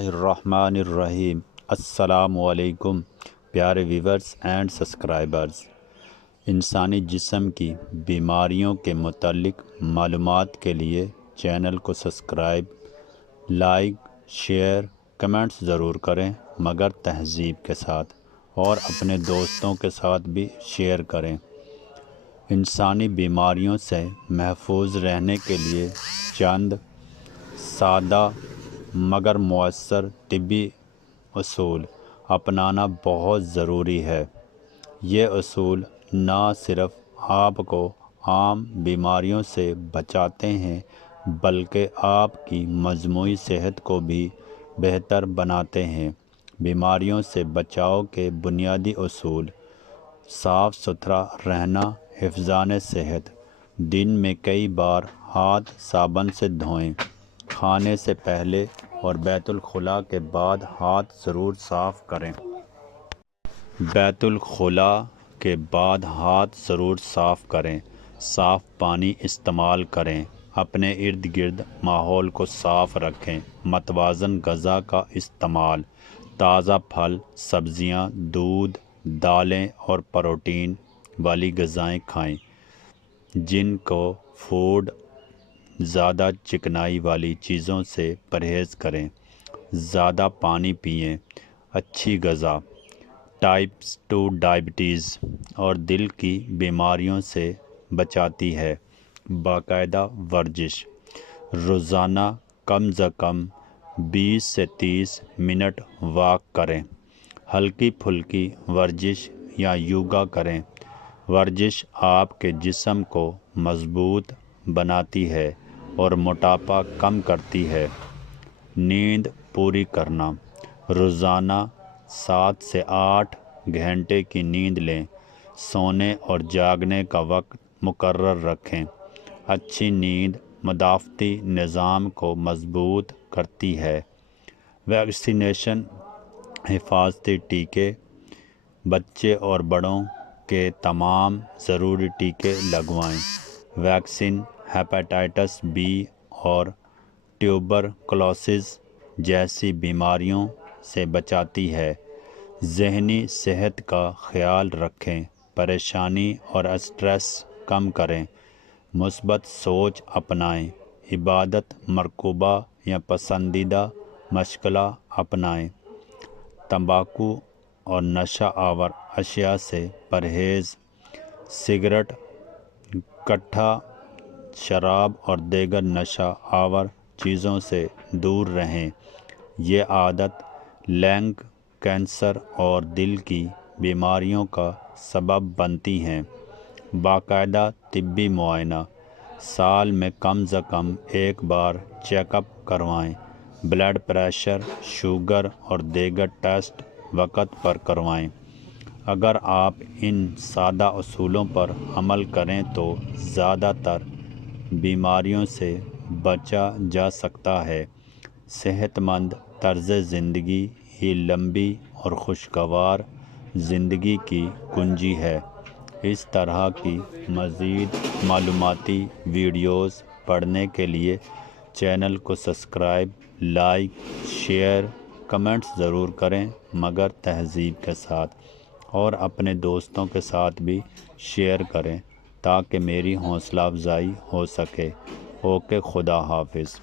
الرحمن الرحیم۔ السلام علیکم پیارے ویورز اینڈ سبسکرائبرز۔ انسانی جسم کی بیماریوں کے متعلق معلومات کے لیے چینل کو سبسکرائب، لائک، شیئر، کمنٹس ضرور کریں مگر تہذیب کے ساتھ، اور اپنے دوستوں کے ساتھ بھی شیئر کریں۔ انسانی بیماریوں سے محفوظ رہنے کے لیے چند سادہ مگر مؤثر طبی اصول اپنانا بہت ضروری ہے۔ یہ اصول نہ صرف آپ کو عام بیماریوں سے بچاتے ہیں بلکہ آپ کی مجموعی صحت کو بھی بہتر بناتے ہیں۔ بیماریوں سے بچاؤ کے بنیادی اصول: صاف ستھرا رہنا، حفظان صحت۔ دن میں کئی بار ہاتھ صابن سے دھوئیں۔ کھانے سے پہلے اور بیت الخلاء کے بعد ہاتھ ضرور صاف کریں۔ بیت الخلاء کے بعد ہاتھ ضرور صاف کریں۔ صاف پانی استعمال کریں۔ اپنے ارد گرد ماحول کو صاف رکھیں۔ متوازن غذا کا استعمال: تازہ پھل، سبزیاں، دودھ، دالیں اور پروٹین والی غذائیں کھائیں۔ جن کو فوڈ زیادہ چکنائی والی چیزوں سے پرہیز کریں۔ زیادہ پانی پئیں۔ اچھی غذا ٹائپ 2 ڈائبٹیز اور دل کی بیماریوں سے بچاتی ہے۔ باقاعدہ ورزش: روزانہ کم از کم 20 سے 30 منٹ واک کریں۔ ہلکی پھلکی ورزش یا یوگا کریں۔ ورزش آپ کے جسم کو مضبوط بناتی ہے اور موٹاپا کم کرتی ہے۔ نیند پوری کرنا: روزانہ 7 سے 8 گھنٹے کی نیند لیں۔ سونے اور جاگنے کا وقت مقرر رکھیں۔ اچھی نیند مدافعتی نظام کو مضبوط کرتی ہے۔ ویکسینیشن: حفاظتی ٹیکے: بچے اور بڑوں کے تمام ضروری ٹیکے لگوائیں۔ ویکسین ہیپاٹائٹس بی اور ٹیوبرکلوسس جیسی بیماریوں سے بچاتی ہے۔ ذہنی صحت کا خیال رکھیں۔ پریشانی اور اسٹریس کم کریں۔ مثبت سوچ اپنائیں۔ عبادت مرغوبہ یا پسندیدہ مشغلہ اپنائیں۔ تمباکو اور نشہ آور اشیاء سے پرہیز: سگریٹ، گٹھا، شراب اور دیگر نشہ آور چیزوں سے دور رہیں۔ یہ عادت لنگ کینسر اور دل کی بیماریوں کا سبب بنتی ہیں۔ باقاعدہ طبی معائنہ: سال میں کم از کم ایک بار چیک اپ کروائیں۔ بلڈ پریشر، شوگر اور دیگر ٹیسٹ وقت پر کروائیں۔ اگر آپ ان سادہ اصولوں پر عمل کریں تو زیادہ تر بیماریوں سے بچا جا سکتا ہے۔ صحت مند طرز زندگی ہی لمبی اور خوشگوار زندگی کی کنجی ہے۔ اس طرح کی مزید معلوماتی ویڈیوز پڑھنے کے لیے چینل کو سبسکرائب، لائک، شیئر، کمنٹس ضرور کریں مگر تہذیب کے ساتھ، اور اپنے دوستوں کے ساتھ بھی شیئر کریں تاکہ میری حوصلہ افزائی ہو سکے۔ اوکے، خدا حافظ۔